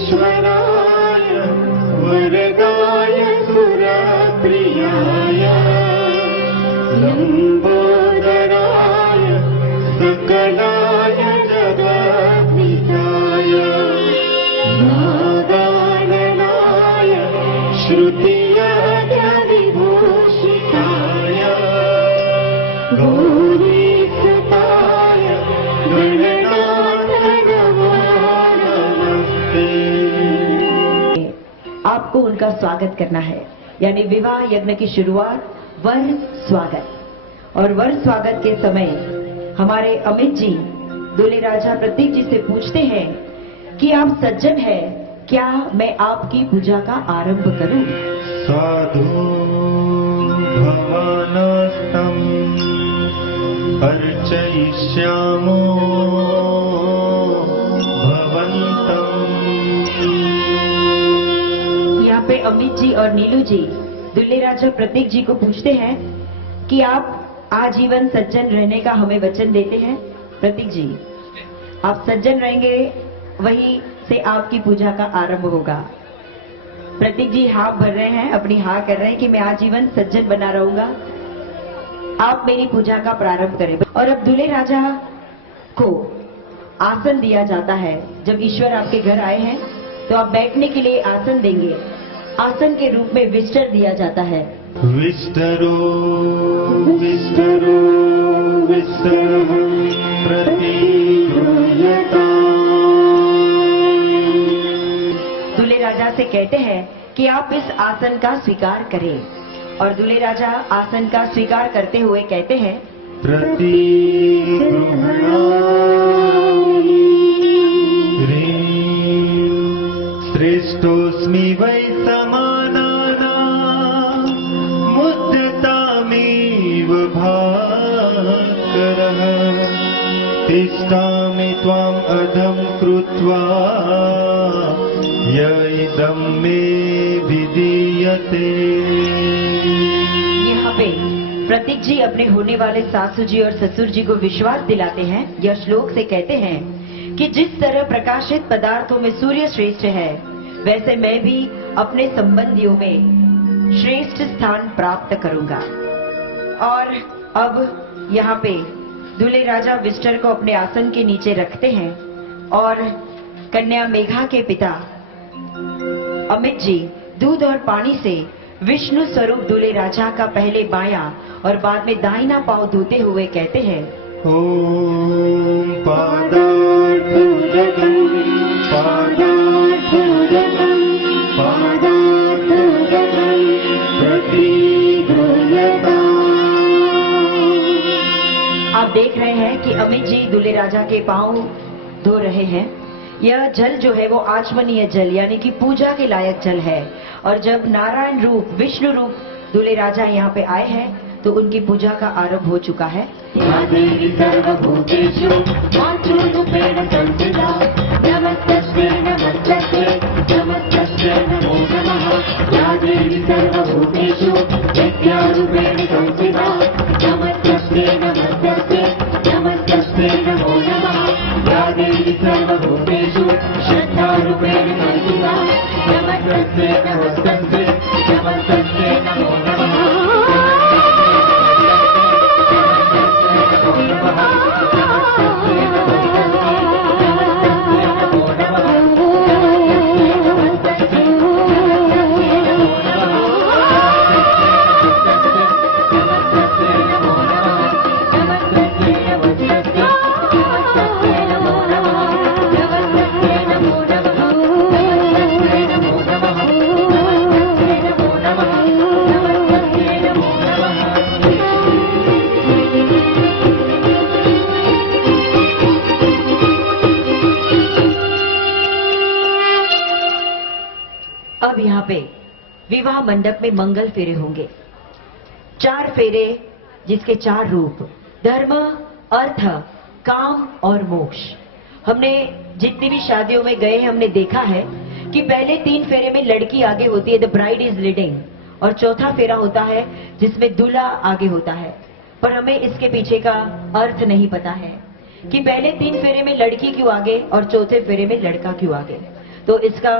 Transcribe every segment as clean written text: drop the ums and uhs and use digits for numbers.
विघ्नेश्वराय वरदाय सुरप्रियाय लंबोदराय सकलाय जगद्विताय नागाननाय श्रुतियाय विभूषिताय गौरीसुताय आपको उनका स्वागत करना है, यानी विवाह यज्ञ की शुरुआत वर स्वागत। और वर स्वागत के समय हमारे अमित जी दूल्हे राजा प्रतीक जी से पूछते हैं कि आप सज्जन हैं, क्या मैं आपकी पूजा का आरंभ करूं? साधु भवानस्तम् अर्चयिष्यामो अमित जी और नीलू जी दूल्हे राजा प्रतीक जी को पूछते हैं कि आप आजीवन सज्जन रहने का हमें वचन देते हैं। प्रतीक जी, आप सज्जन रहेंगे, वहीं से आपकी पूजा का आरंभ होगा। प्रतीक जी हाँ भर रहे हैं, अपनी हाँ कर रहे हैं कि मैं आजीवन सज्जन बना रहूंगा, आप मेरी पूजा का प्रारंभ करें। और अब दूल्हे राजा को आसन दिया जाता है। जब ईश्वर आपके घर आए हैं तो आप बैठने के लिए आसन देंगे। आसन के रूप में विस्टर दिया जाता है। विस्तरो विस्तरो विस्तरः प्रतिगृह्यताम्। दूल्हे राजा से कहते हैं कि आप इस आसन का स्वीकार करें। और दूल्हे राजा आसन का स्वीकार करते हुए कहते हैं प्रतिगृह्णामि श्रेष्ठोऽस्मि वै समानानां मुद्यतामिव भास्करः तिष्ठामि त्वाम् अधं कृत्वा य इदं मे विधीयते। यहाँ पे प्रतीक जी अपने होने वाले सासू जी और ससुर जी को विश्वास दिलाते हैं। यह श्लोक से कहते हैं कि जिस तरह प्रकाशित पदार्थों में सूर्य श्रेष्ठ है, वैसे मैं भी अपने संबंधियों में श्रेष्ठ स्थान प्राप्त करूंगा। और अब यहाँ पे दूल्हे राजा विस्टर को अपने आसन के नीचे रखते हैं और कन्या मेघा के पिता अमित जी दूध और पानी से विष्णु स्वरूप दूल्हे राजा का पहले बायां और बाद में दाहिना पांव धोते हुए कहते हैं ओम पादार्थुदकं पादार्थुदकं पादार्थुदकं प्रतिगृह्यताम्। आप देख रहे हैं कि अमित जी दूल्हे राजा के पांव धो रहे हैं। यह जल जो है वो आचमनीय जल यानी कि पूजा के लायक जल है। और जब नारायण रूप विष्णु रूप दूल्हे राजा यहाँ पे आए हैं तो उनकी पूजा का आरंभ हो चुका है। नमस्तस्यै नमस्तस्यै नमस्तस्यै नमो नमः। या देवी सर्वभूतेषु विद्यारूपेण संस्थिता नमस्तस्यै नमस्तस्यै नमस्तस्यै नमो नमः या देवी सर्वभूतेषु श्रद्धारूपेण संस्थिता नमस्तस्यै नमस्तस्यै नमस्तस्यै नमो नमः अब यहाँ पे विवाह मंडप में मंगल फेरे होंगे। 4 फेरे जिसके 4 रूप धर्म, अर्थ, काम और मोक्ष। हमने जितनी भी शादियों में गए हैं हमने देखा है कि पहले 3 फेरे में लड़की आगे होती है, द ब्राइड इज लीडिंग, और चौथा फेरा होता है जिसमें दूल्हा आगे होता है। पर हमें इसके पीछे का अर्थ नहीं पता है कि पहले 3 फेरे में लड़की क्यों आगे और चौथे फेरे में लड़का क्यों आगे। तो इसका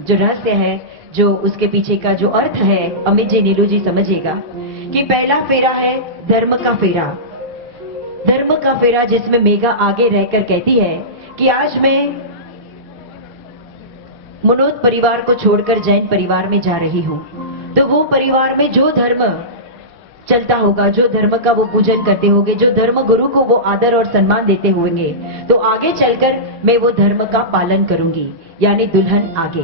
जो रहस्य है, जो उसके पीछे का जो अर्थ है, अमित जी, नीलू जी समझिएगा कि पहला फेरा है धर्म का फेरा। धर्म का फेरा जिसमें मेघा आगे रहकर कहती है कि आज मैं मनोज परिवार को छोड़कर जैन परिवार में जा रही हूं। तो वो परिवार में जो धर्म चलता होगा, जो धर्म का वो पूजन करते होंगे, जो धर्म गुरु को वो आदर और सम्मान देते होंगे, तो आगे चलकर मैं वो धर्म का पालन करूंगी, यानी दुल्हन आगे।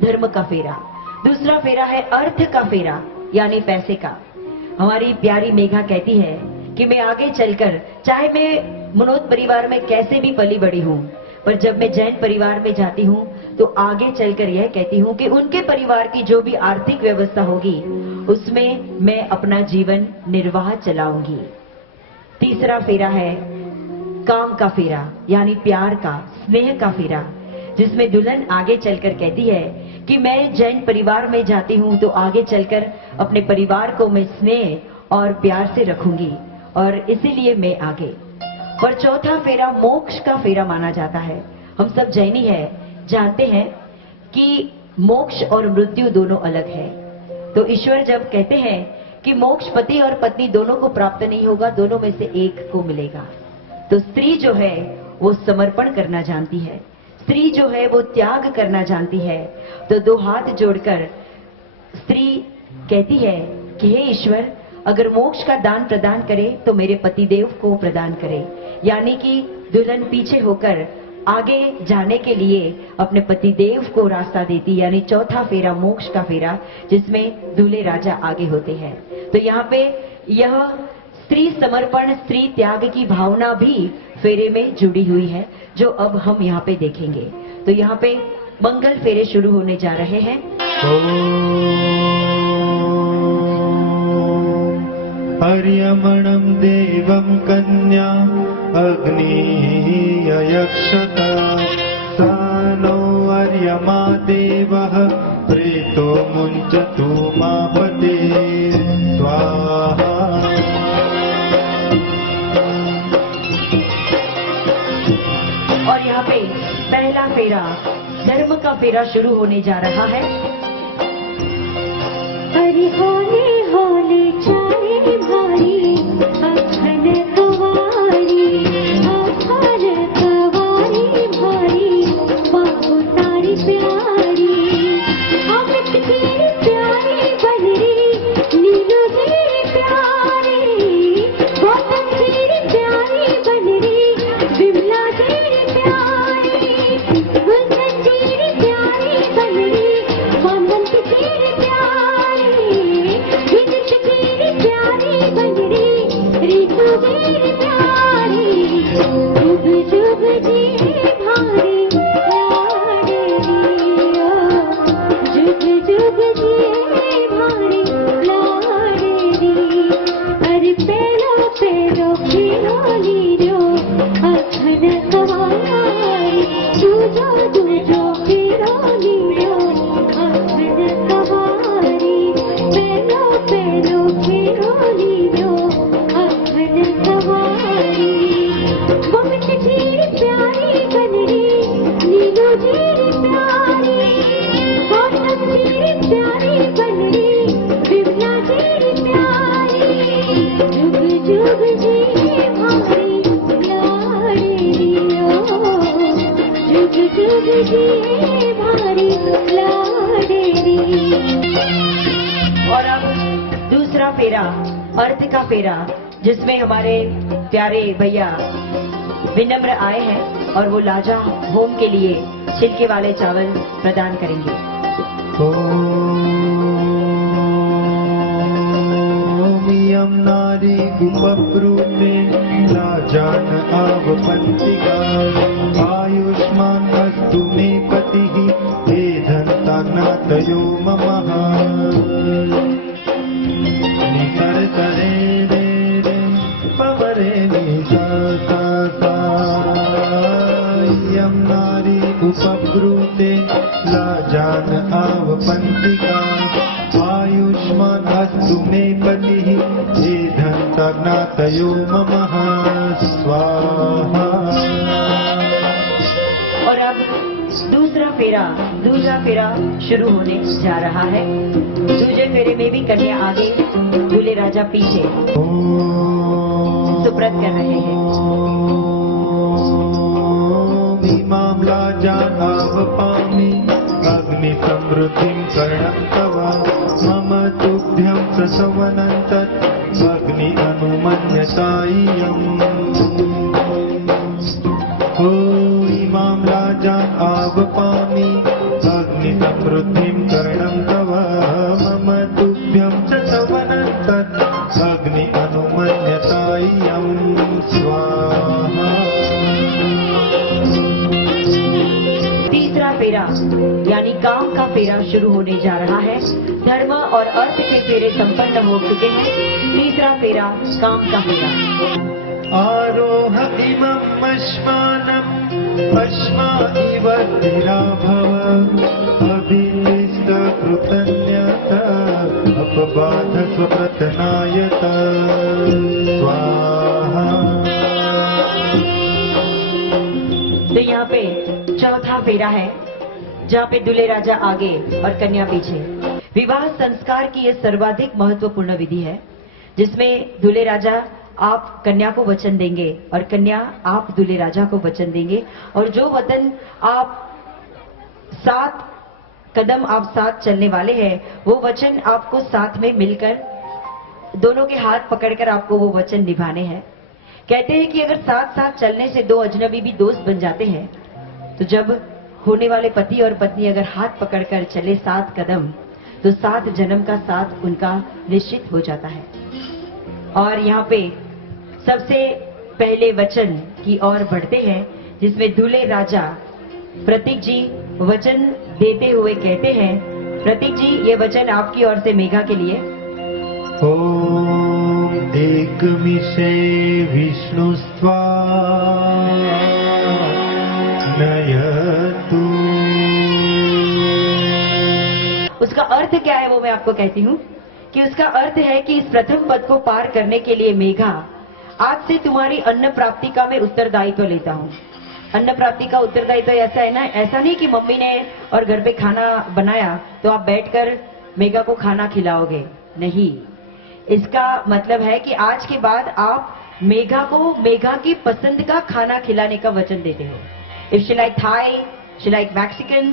धर्म का फेरा। दूसरा फेरा है अर्थ का फेरा, यानी पैसे का। हमारी प्यारी मेघा कहती है कि मैं आगे चलकर, चाहे मैं मनोज परिवार में कैसे भी पली बड़ी हूं, पर जब मैं जैन परिवार में जाती हूं तो आगे चलकर यह कहती हूं कि उनके परिवार की जो भी आर्थिक व्यवस्था होगी उसमें मैं अपना जीवन निर्वाह चलाऊंगी। तीसरा फेरा है काम का फेरा, यानी प्यार का, स्नेह का फेरा, जिसमें दुल्हन आगे चलकर कहती है कि मैं जैन परिवार में जाती हूं तो आगे चलकर अपने परिवार को मैं स्नेह और प्यार से रखूंगी, और इसीलिए मैं आगे। और चौथा फेरा मोक्ष का फेरा माना जाता है। हम सब जैनी है, जानते हैं कि मोक्ष और मृत्यु दोनों अलग है। तो ईश्वर जब कहते हैं कि मोक्ष पति और पत्नी दोनों को प्राप्त नहीं होगा, दोनों में से एक को मिलेगा। तो स्त्री जो है वो समर्पण करना जानती है, स्त्री जो है वो त्याग करना जानती है। तो 2 हाथ जोड़कर स्त्री कहती है कि हे ईश्वर, अगर मोक्ष का दान प्रदान करे तो मेरे पतिदेव को प्रदान करे, यानी कि दुल्हन पीछे होकर आगे जाने के लिए अपने पतिदेव को रास्ता देती, यानी चौथा फेरा मोक्ष का फेरा, जिसमें दूल्हे राजा आगे होते हैं। तो यहाँ पे यह स्त्री समर्पण, स्त्री त्याग की भावना भी फेरे में जुड़ी हुई है, जो अब हम यहाँ पे देखेंगे। तो यहाँ पे मंगल फेरे शुरू होने जा रहे हैं। अर्यमणं देवं कन्या अग्नि अयक्षत सा नो अर्यमा देवः प्रेतो मुञ्चतु मापते स्वाहा। और यहाँ पे पहला फेरा धर्म का फेरा शुरू होने जा रहा है। हरि होले होले चारे भारी अखन कवारी अखर कवारी भारी बाबू तारी प्यारी अमित की प्यारी बजरी नीलू की प्यारी गौतम की प्यारी बजरी विमला की प्यारी गुलशन की प्यारी बजरी फेरा अर्थ का फेरा, जिसमें हमारे प्यारे भैया विनम्र आए हैं और वो लाजा होम के लिए छिलके वाले चावल प्रदान करेंगे। ओम यम नारी उपब्रूते लाजान आवपंतिका आयुष्मान अस्तु मे पतिः हे धन्तानातयो ममः निसर करे रे रे पवरे निसा सा सा यम नारी उपब्रूते लाजान आवपंतिका आयुष्मान अस्तु मे पतिः हे धन्तानातयो ममः स्वाहा। और अब दूसरा फेरा शुरू होने जा रहा है। दूसरे फेरे में भी कन्या आगे, दूल्हे राजा पीछे सुप्रत कर रहे हैं। इमां लाजान आवपामि अग्नि समृद्धिं कर्णं तव मम तुभ्यं ससवनन्तत् अग्नि अनुमन्यतायम्। ओ इमां लाजान आवपामि अग्नि समृद्धिं कर्णं तव मम तुभ्यं ससवनन्तत् अग्नि अनुमन्यतायम् स्वाहा। तीसरा फेरा यानी काम का फेरा शुरू होने जा रहा है। धर्म और अर्थ के फेरे संपन्न हो चुके हैं। तीसरा फेरा काम का फेरा। आरोह इमम् अश्मानम् अश्मा इव स्थिरा भव अभिनिष्ट कृतन्यत अपबाध स्वप्रतनायत स्वाहा। तो यहाँ पे चौथा फेरा है, जहाँ पे दूल्हे राजा आगे और कन्या पीछे। विवाह संस्कार की यह सर्वाधिक महत्वपूर्ण विधि है, जिसमें दूल्हे राजा आप कन्या को वचन देंगे और कन्या आप दूल्हे राजा को वचन देंगे। और जो वचन आप 7 कदम आप साथ चलने वाले हैं, वो वचन आपको साथ में मिलकर दोनों के हाथ पकड़कर आपको वो वचन निभाने हैं। कहते हैं कि अगर साथ साथ चलने से 2 अजनबी भी दोस्त बन जाते हैं, तो जब होने वाले पति और पत्नी अगर हाथ पकड़कर चले 7 कदम, तो 7 जन्म का साथ उनका निश्चित हो जाता है। और यहाँ पे सबसे पहले वचन की ओर बढ़ते हैं, जिसमें दूल्हे राजा प्रतीक जी वचन देते हुए कहते हैं। प्रतीक जी, ये वचन आपकी ओर से मेघा के लिए। ओम एकमिषे विष्णुस्त्वा नयतु। उसका अर्थ क्या है वो मैं आपको कहती हूँ कि उसका अर्थ है कि इस प्रथम पद को पार करने के लिए मेघा, आज से तुम्हारी अन्न प्राप्ति का मैं उत्तरदायित्व लेता हूँ। अन्न प्राप्ति का उत्तरदायित्व ऐसा है ना, ऐसा नहीं कि मम्मी ने और घर पे खाना बनाया तो आप बैठकर मेघा को खाना खिलाओगे, नहीं। इसका मतलब है कि आज के बाद आप मेघा को मेघा की पसंद का खाना खिलाने का वचन देते हो। If she like Thai, she like Mexican,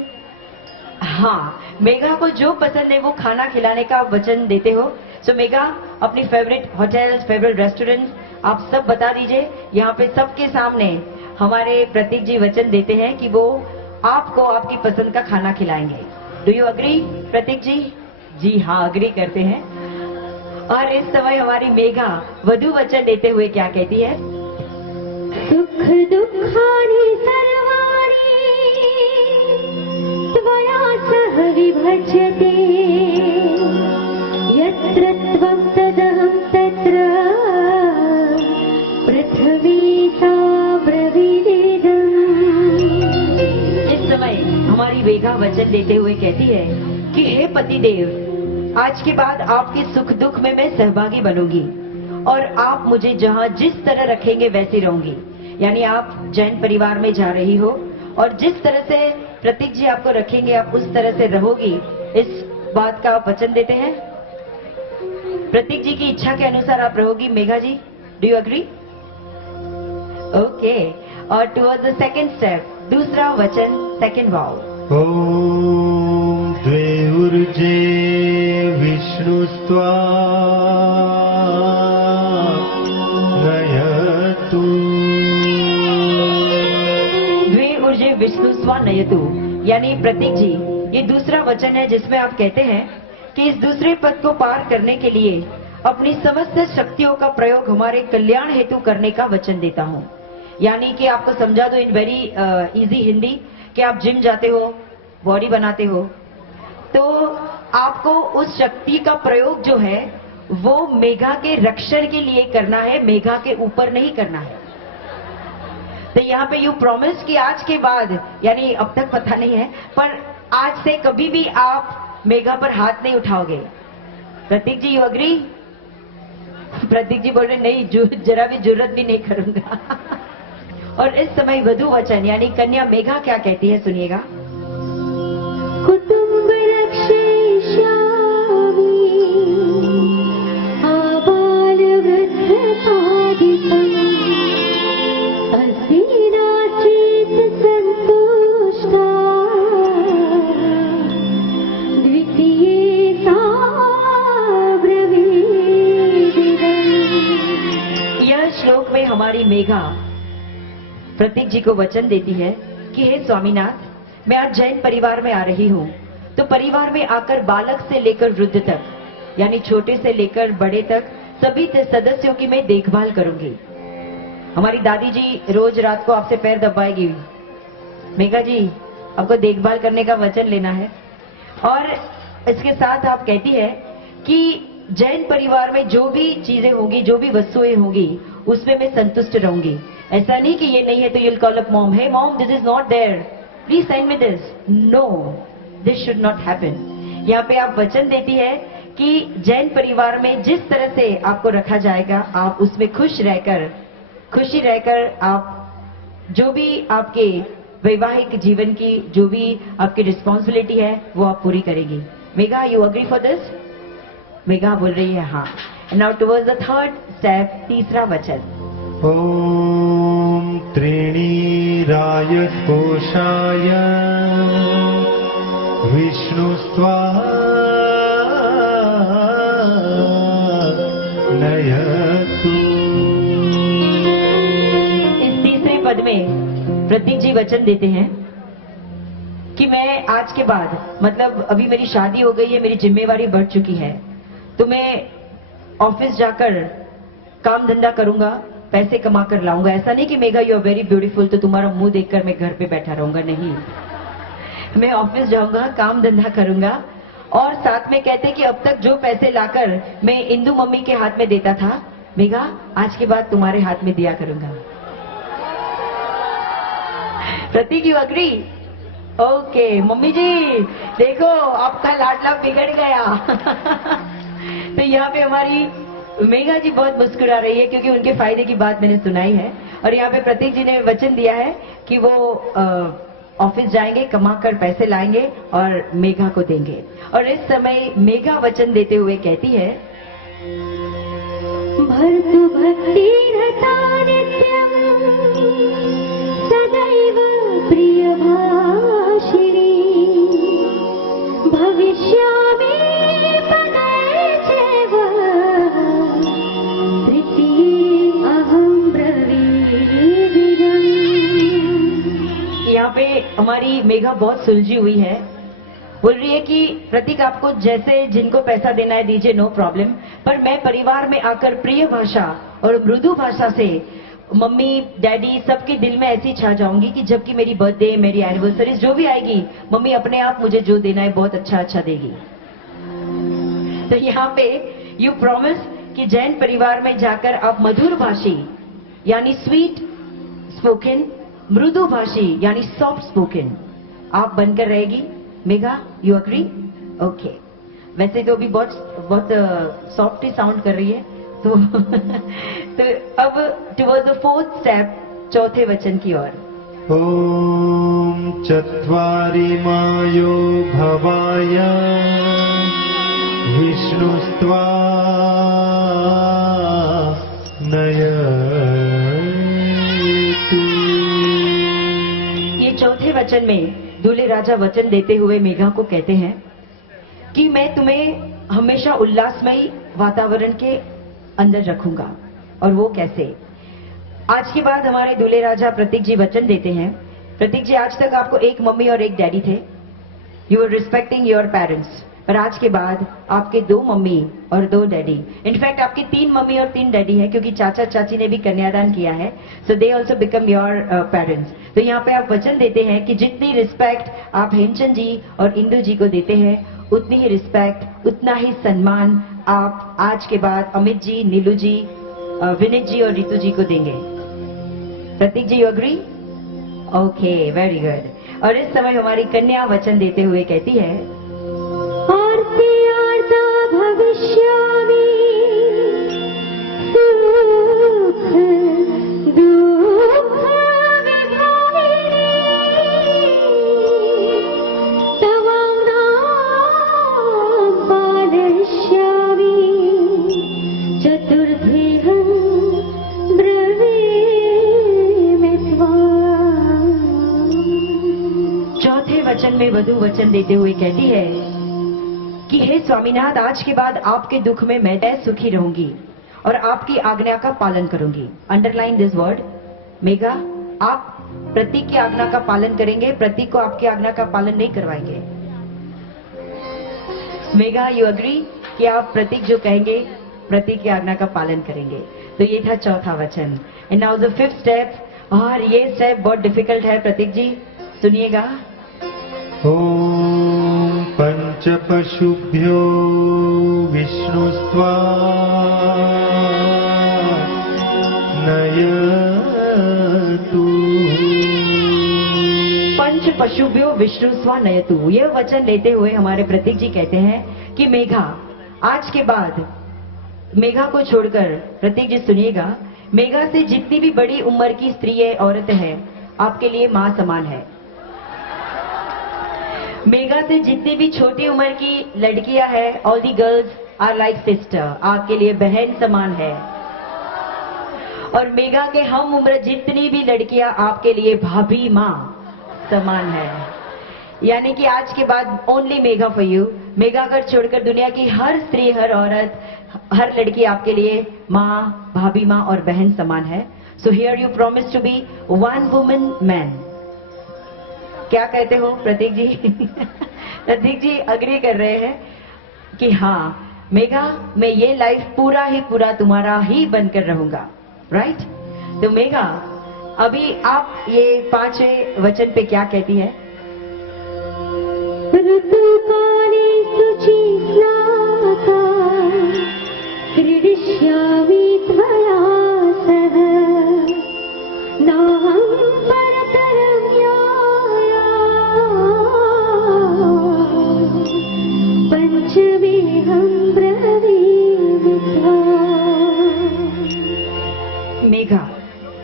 हाँ, मेघा को जो पसंद है वो खाना खिलाने का वचन देते हो। सो मेघा, अपनी फेवरेट होटल्स, फेवरेट रेस्टोरेंट्स आप सब बता दीजिए। यहाँ पे सबके सामने हमारे प्रतीक जी वचन देते हैं कि वो आपको आपकी पसंद का खाना खिलाएंगे। डू यू अग्री प्रतीक जी? जी हाँ, अग्री करते हैं। और इस समय हमारी मेघा वधु वचन देते हुए क्या कहती है? सुख दुःखानि सर्वाणि त्वया सह विभज्यते यत्र त्वं तदहं तत्र पृथ्वी सा ब्रवीदिदम्। इस समय हमारी मेघा वचन देते हुए कहती है कि हे पतिदेव, आज के बाद आपके सुख दुख में मैं सहभागी बनूंगी और आप मुझे जहाँ जिस तरह रखेंगे वैसी रहूंगी। यानी आप जैन परिवार में जा रही हो और जिस तरह से प्रतीक जी आपको रखेंगे आप उस तरह से रहोगी, इस बात का आप वचन देते हैं। प्रतीक जी की इच्छा के अनुसार आप रहोगी Megha ji. Do you agree? Okay. और टुवर्ड्स द सेकंड स्टेप, दूसरा वचन, सेकंड वाव। ओम द्वे ऊर्जे विष्णुस्त्वा विष्णुस्त्वा नयतु, यानी प्रतीक जी ये दूसरा वचन है जिसमें आप कहते हैं कि इस दूसरे पद को पार करने के लिए अपनी समस्त शक्तियों का प्रयोग हमारे कल्याण हेतु करने का वचन देता हूँ। यानी कि आपको समझा दो इन वेरी इजी हिंदी कि आप जिम जाते हो, बॉडी बनाते हो, तो आपको उस शक्ति का प्रयोग जो है वो मेघा के रक्षण के लिए करना है, मेघा के ऊपर नहीं करना है। तो यहाँ पे यू प्रॉमिस कि आज के बाद, यानी अब तक पता नहीं है, पर आज से कभी भी आप मेघा पर हाथ नहीं उठाओगे। प्रतीक जी यू अग्री? प्रतीक जी बोल रहे नहीं, जरा भी जरूरत भी नहीं करूंगा। और इस समय वधु वचन यानी कन्या मेघा क्या कहती है, सुनिएगा। कुटुंब रक्षयिष्यामि आबाल वृद्धसादितम् अस्मिनाचित् सन्तुष्टा द्वितीये सा ब्रवीदिदम्। यह श्लोक में हमारी मेघा प्रतीक जी को वचन देती है कि हे स्वामीनाथ, मैं आज जैन परिवार में आ रही हूँ, तो परिवार में आकर बालक से लेकर वृद्ध तक, यानी छोटे से लेकर बड़े तक सभी सदस्यों की मैं देखभाल करूंगी। हमारी दादी जी रोज रात को आपसे पैर दबाएगी, मेघा जी आपको देखभाल करने का वचन लेना है। और इसके साथ आप कहती है कि जैन परिवार में जो भी चीजें होंगी, जो भी वस्तुएं होंगी, उसमें मैं संतुष्ट रहूंगी। ऐसा नहीं कि ये नहीं है तो you'll call up mom, hey mom this is not there, please send me this. No, this should not happen. यहाँ पे आप वचन देती है कि जैन परिवार में जिस तरह से आपको रखा जाएगा, आप उसमें खुशी रहकर आप जो भी आपके वैवाहिक जीवन की जो भी आपकी रिस्पॉन्सिबिलिटी है वो आप पूरी करेगी। Megha you agree for this? Megha बोल रही है हाँ। Now towards the third step, तीसरा वचन। ॐ त्रीणीराय कोशाय विष्णुस्त्वा नयतु। इस तीसरे पद में प्रतीक जी वचन देते हैं कि मैं आज के बाद, मतलब अभी मेरी शादी हो गई है, मेरी जिम्मेवारी बढ़ चुकी है, तो मैं ऑफिस जाकर काम धंधा करूंगा, पैसे कमा कर लाऊंगा। ऐसा नहीं कि Megha you are very beautiful तो तुम्हारा मुंह देखकर मैं घर पे बैठा रहूंगा, नहीं। मैं ऑफिस जाऊंगा, काम धंधा करूंगा। और साथ में कहते कि अब तक जो पैसे लाकर मैं इंदू मम्मी के हाथ में देता था, मेघा आज के बाद तुम्हारे हाथ में दिया करूंगा। प्रतीक यू अग्री? ओके मम्मी जी देखो आपका लाडला बिगड़ गया। तो यहाँ पे हमारी मेघा जी बहुत मुस्कुरा रही है क्योंकि उनके फायदे की बात मैंने सुनाई है। और यहाँ पे प्रतीक जी ने वचन दिया है कि वो ऑफिस जाएंगे, कमा कर पैसे लाएंगे और मेघा को देंगे। और इस समय मेघा वचन देते हुए कहती है, भर्तु भक्तिरता नित्यं सदैव प्रियभाषिणी भविष्यामि पदे चैव तृतीये अहं ब्रवीदिदम्। यहाँ पे हमारी मेघा बहुत सुलझी हुई है। बोल रही है कि प्रतीक आपको जैसे जिनको पैसा देना है दीजिए, नो प्रॉब्लम, पर मैं परिवार में आकर प्रिय भाषा और मृदु भाषा से मम्मी डैडी सबके दिल में ऐसी छा जाऊंगी कि जबकि मेरी बर्थडे, मेरी एनिवर्सरी जो भी आएगी, मम्मी अपने आप मुझे जो देना है बहुत अच्छा अच्छा देगी। तो यहाँ पे यू प्रॉमिस कि जैन परिवार में जाकर आप मधुर भाषी यानी स्वीट स्पोकन, मृदु भाषी यानी सॉफ्ट स्पोकन आप बनकर रहेगी। Megha you agree? ओके। वैसे तो अभी बहुत सॉफ्ट ही साउंड कर रही है तो तो अब टुवर्ड्स द फोर्थ स्टेप, चौथे वचन की ओर। ॐ चत्वारि मायो भवाय विष्णुस्त्वा नयतु। ये चौथे वचन में दूल्हे राजा वचन देते हुए मेघा को कहते हैं कि मैं तुम्हें हमेशा उल्लासमयी वातावरण के अंदर रखूंगा। और वो कैसे? आज के बाद हमारे दूल्हे राजा प्रतीक जी वचन देते हैं प्रतीक जी, आज तक आपको एक मम्मी और एक डैडी थे. You are respecting your parents. पर आज के बाद आपके 2 मम्मी और 2 डैडी, इनफैक्ट आपकी 3 मम्मी और 3 डैडी है, क्योंकि चाचा चाची ने भी कन्यादान किया है. So they also become your parents. तो यहाँ पे आप वचन देते हैं कि जितनी रिस्पेक्ट आप हेमचंद जी और इंदु जी को देते हैं, उतनी ही रिस्पेक्ट, उतना ही सम्मान आप आज के बाद अमित जी, नीलू जी, विनीत जी और रितु जी को देंगे. Prateek ji, you agree? Okay, very good. और इस समय हमारी कन्या वचन देते हुए कहती है, आर्त्यार्ता भविष्यामि सुख दुःख विभागिनी तवां नाम पालयिष्यामि चतुर्भेहं ब्रवीमि त्वाम्. चौथे वचन में वधु वचन देते हुए कहती है कि हे स्वामीनाथ, आज के बाद आपके दुख में मैं सुखी रहूंगी और आपकी आज्ञा का पालन करूंगी. Underline this word. मेघा, आप प्रतीक की आज्ञा का पालन करेंगे, प्रतीक को आपकी आज्ञा का पालन नहीं करवाएंगे. मेघा, यू अग्री कि आप प्रतीक जो कहेंगे प्रतीक की आज्ञा का पालन करेंगे. तो ये था चौथा वचन. And now the 5th step. और ये स्टेप बहुत डिफिकल्ट है. प्रतीक जी सुनिएगा. ॐ पञ्चपशुभ्यो विष्णुस्त्वा नयतु. पंच पशुभ्यो विष्णु स्वा नयतु. यह वचन लेते हुए हमारे प्रतीक जी कहते हैं कि मेघा, आज के बाद मेघा को छोड़कर, प्रतीक जी सुनिएगा, मेघा से जितनी भी बड़ी उम्र की स्त्री है, औरत है, आपके लिए मां समान है. मेघा से जितनी भी छोटी उम्र की लड़कियां हैं, all the girls are like sister, आपके लिए बहन समान है. और मेघा के हम उम्र जितनी भी लड़कियां आपके लिए भाभी मां समान है. यानी कि आज के बाद only Megha for you. Megha कर छोड़कर दुनिया की हर स्त्री, हर औरत, हर लड़की आपके लिए मां, भाभी मां और बहन समान है. So here you promise to be one woman man. क्या कहते हो प्रतीक जी? प्रतीक जी अग्री कर रहे हैं कि हाँ मेघा, मैं ये लाइफ पूरा ही पूरा तुम्हारा ही बनकर रहूंगा. राइट? तो मेघा, अभी आप ये 5वें वचन पे क्या कहती है? ऋतुकाले शुचिस्नाता क्रीडिष्यामि त्वया सह नाहं परतरं याया पञ्चमेहं ब्रवीमि त्वाम्. मेघा,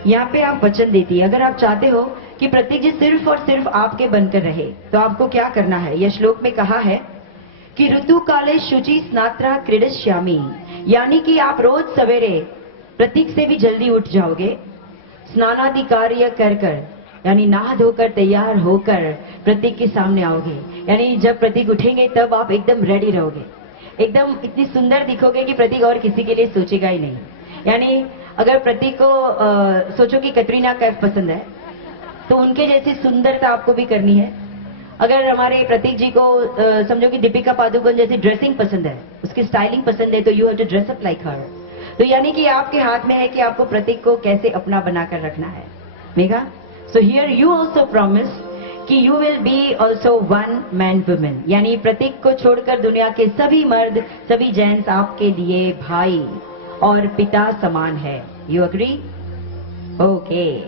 यहाँ पे आप वचन देती है, अगर आप चाहते हो कि प्रतीक जी सिर्फ और सिर्फ आपके बनकर रहे, तो आपको क्या करना है? यह श्लोक में कहा है कि ऋतु काले शुचि स्नात्रा क्रीडिष्यामि, यानी कि आप रोज सवेरे प्रतीक से भी जल्दी उठ जाओगे, स्नानादि कार्य कर कर, यानी नहा धोकर तैयार होकर प्रतीक के सामने आओगे. यानी जब प्रतीक उठेंगे तब आप एकदम रेडी रहोगे, एकदम इतनी सुंदर दिखोगे कि प्रतीक और किसी के लिए सोचेगा ही नहीं. यानी अगर प्रतीक को सोचो कि कटरीना कैफ पसंद है, तो उनके जैसी सुंदरता आपको भी करनी है. अगर हमारे प्रतीक जी को समझो कि दीपिका पादुकोण जैसी ड्रेसिंग पसंद है, उसकी स्टाइलिंग पसंद है, तो you have to dress up like her. तो यानी कि आपके हाथ में है कि आपको प्रतीक को कैसे अपना बनाकर रखना है. Megha, so here you also promise कि you will be also one man women, यानी प्रतीक को छोड़कर दुनिया के सभी मर्द, सभी जेंट्स आपके लिए भाई और पिता समान है. You agree? ओके.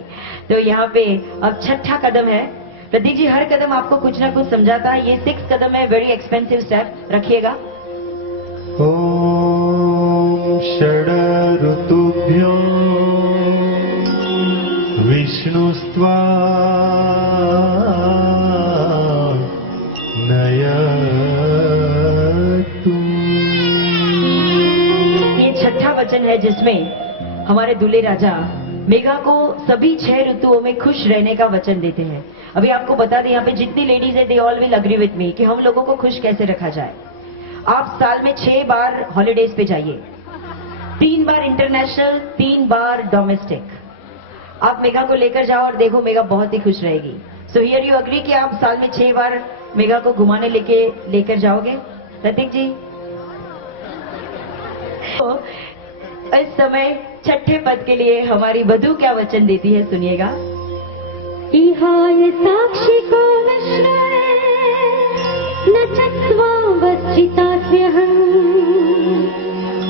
तो यहाँ पे अब 6ठा कदम है. प्रतीक जी, हर कदम आपको कुछ ना कुछ समझाता है. ये 6 कदम है, वेरी एक्सपेंसिव स्टेप. रखिएगा. ॐ षड ऋतुभ्यो विष्णुस्त्वा नयतु. ये 6ठा वचन है जिसमें हमारे दूल्हे राजा मेघा को सभी 6 ऋतुओं में खुश रहने का वचन देते हैं. अभी आपको बता दें, यहाँ पे जितनी लेडीज है, they all will agree with me कि हम लोगों को खुश कैसे रखा जाए. आप साल में 6 बार हॉलिडेज पे जाइए, 3 बार इंटरनेशनल, 3 बार डोमेस्टिक. आप मेघा को लेकर जाओ और देखो, मेघा बहुत ही खुश रहेगी. सो हियर यू अग्री कि आप साल में 6 बार मेघा को घुमाने लेकर जाओगे प्रतीक जी? तो इस समय छठे पद के लिए हमारी वधू क्या वचन देती है, सुनिएगा। इहाय साक्षिको विष्णवे न चत्वा वश्चितास्म्यहम्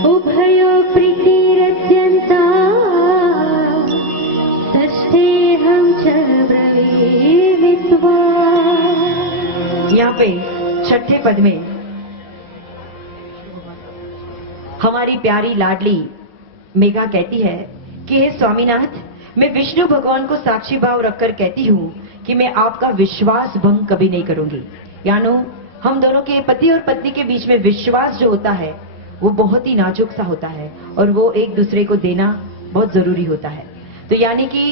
उभयो प्रीतिरत्यन्ता षष्ठेऽहं च ब्रवीमित्वा। यहाँ पे छठे पद में हमारी प्यारी लाडली मेघा कहती है कि हे स्वामीनाथ, मैं विष्णु भगवान को साक्षी भाव रखकर कहती हूँ कि मैं आपका विश्वास भंग कभी नहीं करूंगी। यानो हम दोनों के पति और पत्नी के बीच में विश्वास जो होता है वो बहुत ही नाजुक सा होता है और वो एक दूसरे को देना बहुत जरूरी होता है। तो यानी कि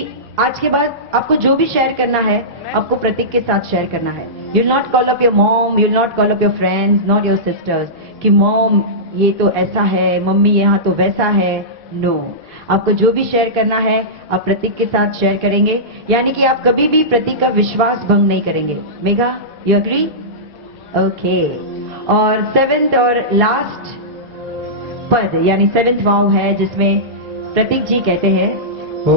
आज के बाद आपको जो भी शेयर करना है आपको प्रतीक के साथ शेयर करना है। You will not call up your mom, you will not call up your friends, not your sisters कि मॉम ये तो ऐसा है, मम्मी यहाँ तो वैसा है। नो, आपको जो भी शेयर करना है आप प्रतीक के साथ शेयर करेंगे, यानी कि आप कभी भी प्रतीक का विश्वास भंग नहीं करेंगे। Megha, you agree? ओके। और 7th और लास्ट पद यानी 7th वाव है जिसमें प्रतीक जी कहते हैं ॐ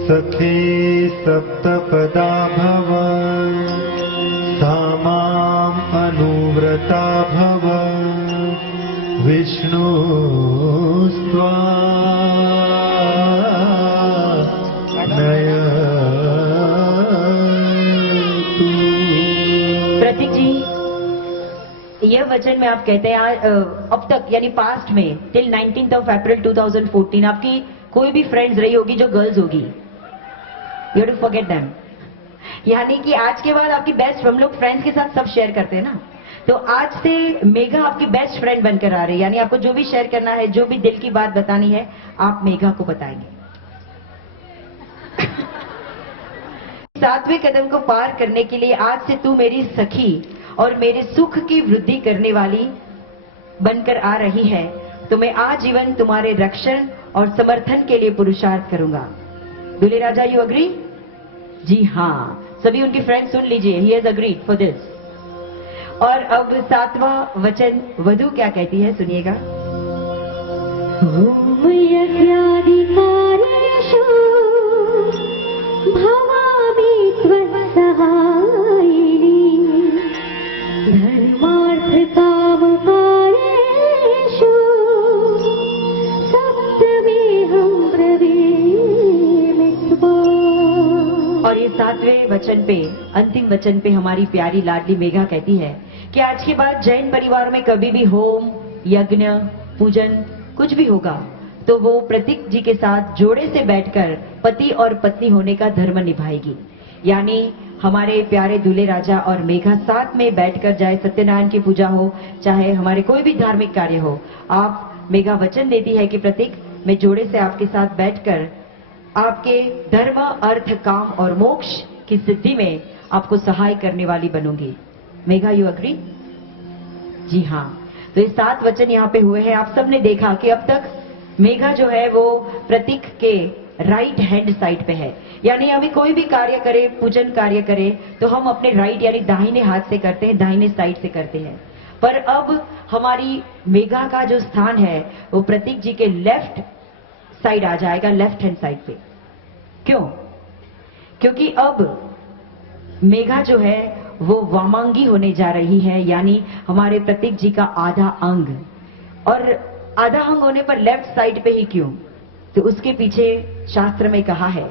सखे सप्तपदा भव सा माम् अनुव्रता भव विष्णुस्त्वा नयतु। प्रतीक जी, यह वचन में आप कहते हैं अब तक यानी पास्ट में टिल 19th of April 2014 आपकी कोई भी फ्रेंड्स रही होगी जो गर्ल्स होगी, यू टू फॉरगेट देम। यानी कि आज के बाद आपकी बेस्ट, हम लोग फ्रेंड्स के साथ सब शेयर करते हैं ना, तो आज से मेघा आपकी बेस्ट फ्रेंड बनकर आ रही है। यानी आपको जो भी शेयर करना है, जो भी दिल की बात बतानी है, आप मेघा को बताएंगे। 7वें कदम को पार करने के लिए आज से तू मेरी सखी और मेरे सुख की वृद्धि करने वाली बनकर आ रही है, तो मैं आजीवन तुम्हारे रक्षण और समर्थन के लिए पुरुषार्थ करूंगा। दूल्हे राजा, यू अग्री? जी हाँ, सभी उनके फ्रेंड्स सुन लीजिए, he has agreed for this. और अब 7वां वचन वधू क्या कहती है, सुनिएगा। ॐ यज्ञाधिकारेषु भवामि त्वत्सहायिनी धर्मार्थकामकार्येषु सप्तमेऽहं ब्रवीमित्वा। और ये 7वें वचन पे, अंतिम वचन पे हमारी प्यारी लाडली मेघा कहती है कि आज के बाद जैन परिवार में कभी भी होम, यज्ञ, पूजन कुछ भी होगा तो वो प्रतीक जी के साथ जोड़े से बैठकर पति और पत्नी होने का धर्म निभाएगी। यानी हमारे प्यारे दूल्हे राजा और मेघा साथ में बैठकर, चाहे सत्यनारायण की पूजा हो, चाहे हमारे कोई भी धार्मिक कार्य हो, आप मेघा वचन देती है कि प्रतीक, मैं जोड़े से आपके साथ बैठकर आपके धर्म, अर्थ, काम और मोक्ष की सिद्धि में आपको सहाय करने वाली बनूंगी। Megha, you agree? जी हाँ। तो ये 7 वचन यहाँ पे हुए हैं। आप सबने देखा कि अब तक मेघा जो है वो प्रतीक के राइट हैंड साइड पे है। यानी हमें कोई भी कार्य करे, पूजन कार्य करे, तो हम अपने राइट यानी दाहिने हाथ से करते हैं, दाहिने साइड से करते हैं। पर अब हमारी मेघा का जो स्थान है वो प्रतीक जी के लेफ्ट साइड आ जाएगा, लेफ्ट हैंड साइड पे। क्यों? क्योंकि अब मेघा जो है वो वामांगी होने जा रही है, यानी हमारे प्रतीक जी का आधा अंग। और आधा अंग होने पर लेफ्ट साइड पे ही क्यों? तो उसके पीछे शास्त्र में कहा है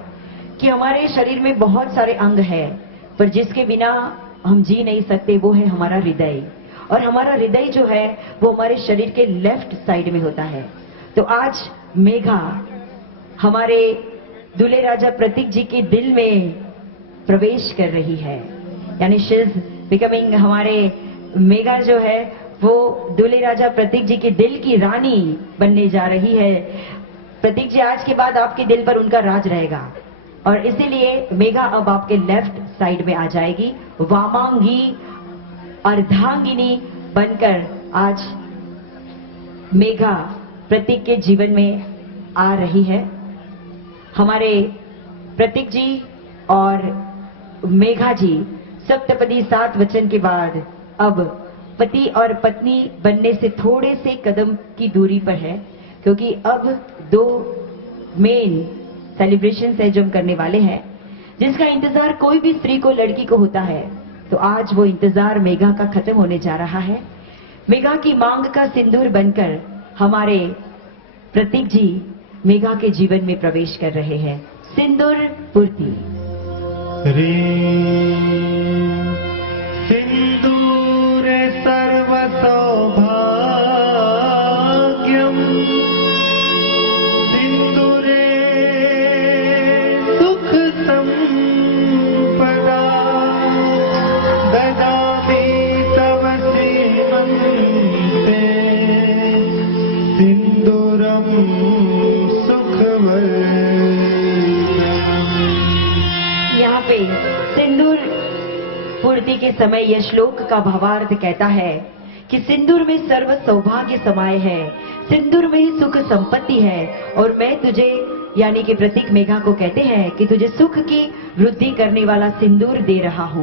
कि हमारे शरीर में बहुत सारे अंग हैं, पर जिसके बिना हम जी नहीं सकते वो है हमारा हृदय। और हमारा हृदय जो है वो हमारे शरीर के लेफ्ट साइड में होता है। तो आज मेघा हमारे दूल्हे राजा प्रतीक जी के दिल में प्रवेश कर रही है, यानी शी इज बिकमिंग, हमारे मेघा जो है वो दूल्हे राजा प्रतीक जी के दिल की रानी बनने जा रही है। प्रतीक जी, आज के बाद आपके दिल पर उनका राज रहेगा और इसीलिए मेघा अब आपके लेफ्ट साइड में आ जाएगी, वामांगी अर्धांगिनी बनकर आज मेघा प्रतीक के जीवन में आ रही है। हमारे प्रतीक जी और मेघा जी सप्तपदी 7 वचन के बाद अब पति और पत्नी बनने से थोड़े से कदम की दूरी पर है, क्योंकि अब 2 मेन सेलिब्रेशन है जो हम करने वाले हैं, जिसका इंतजार कोई भी स्त्री को, लड़की को होता है। तो आज वो इंतजार मेघा का खत्म होने जा रहा है। मेघा की मांग का सिंदूर बनकर हमारे प्रतीक जी मेघा के जीवन में प्रवेश कर रहे हैं। सिंदूर पूर्ति। सिंदूर सर्व सौभाग्यम, सिंदूरे सुख संपदा, ददामि तव श्रीमन्ते, सिंदूरम सुखवर्धनम्। यहाँ पे सिंदूर पूर्ति के समय यह श्लोक का भावार्थ कहता है कि सिंदूर में सर्व सौभाग्य समाये है, सिंदूर में ही सुख संपत्ति है, और मैं तुझे यानी कि प्रतीक मेघा को कहते हैं कि तुझे सुख की वृद्धि करने वाला सिंदूर दे रहा हूं।